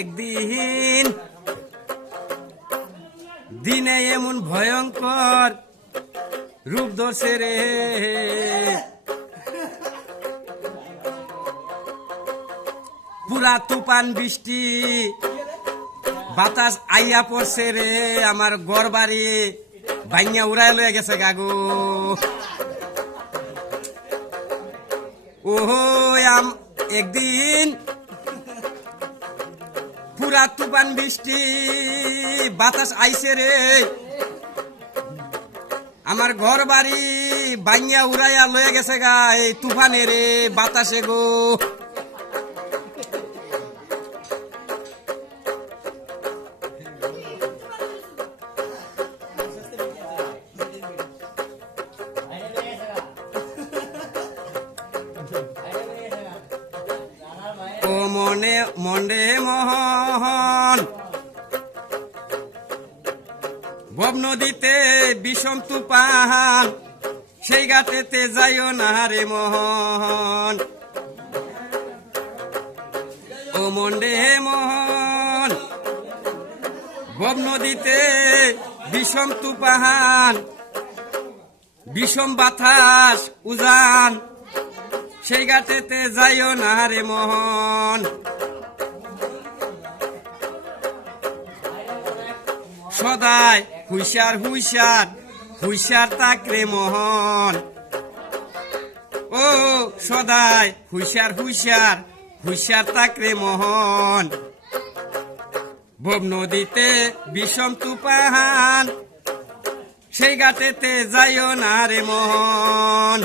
একদিন দিনে এমন ভয়ঙ্কর রূপ ধরছে রে, পুরা তুফান বৃষ্টি বাতাস আইয়া পড়ছে রে, আমার ঘর বাড়ি ভাঙিয়া উড়াই লয়ে গেছে গাগো। ওহো একদিন পুরা তুফান বৃষ্টি বাতাস আইছে রে, আমার ঘর বাড়ি ভাঙিয়া উড়াইয়া লয়ে গেছে গা এই তুফানে রে, বাতাসে গো। ও মনে মন্ডে মোহন ভব নদীতে বিষম তুফান, সেই ঘাটেতে যাইও না রে মোহন। ও মন্ডে মোহন ভব নদীতে বিষম তুফান, বিষম বাতাস উজান, সেই ঘাটেতে যাইও না রে মোহন। সদাই হুইসার হুইসার হুইসার তাকরে মোহন। ও সদাই হুইসার হুইসার হুইসার তাকরে মোহন। ভব নদীতে বিষম তুফান, সেই ঘাটেতে যাইও না রে মোহন।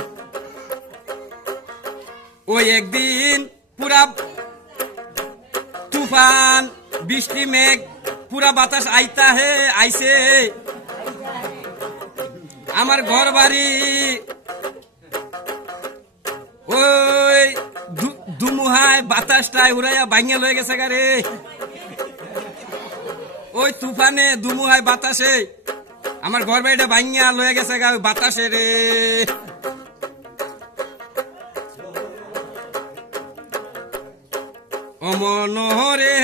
ওই একদিন পুরা তুফান বৃষ্টি মেঘ পুরা বাতাস আইতা হে আইছে, আমার ঘর বাড়ি ওই দুমুহায় বাতাসটায় উড়াইয়া ভাঙিয়া লয়ে গেছে গারে, ওই তুফানে দুমুহায় বাতাসে আমার ঘর বাড়িটা ভাঙিয়া লয়ে গেছে গা বাতাসে রে। অমনহরে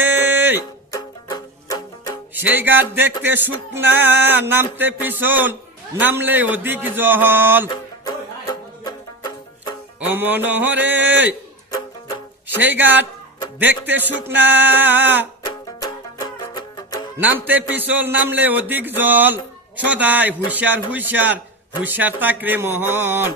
সেই ঘাট দেখতে শুকনা, নামতে পিছল নামলে অধিক জহল। অমনহরে সেই ঘাট দেখতে শুকনা, নামতে পিছল নামলে অধিক জল। সদাই হুইসার হুইসার হুইসার তাকরে মোহন।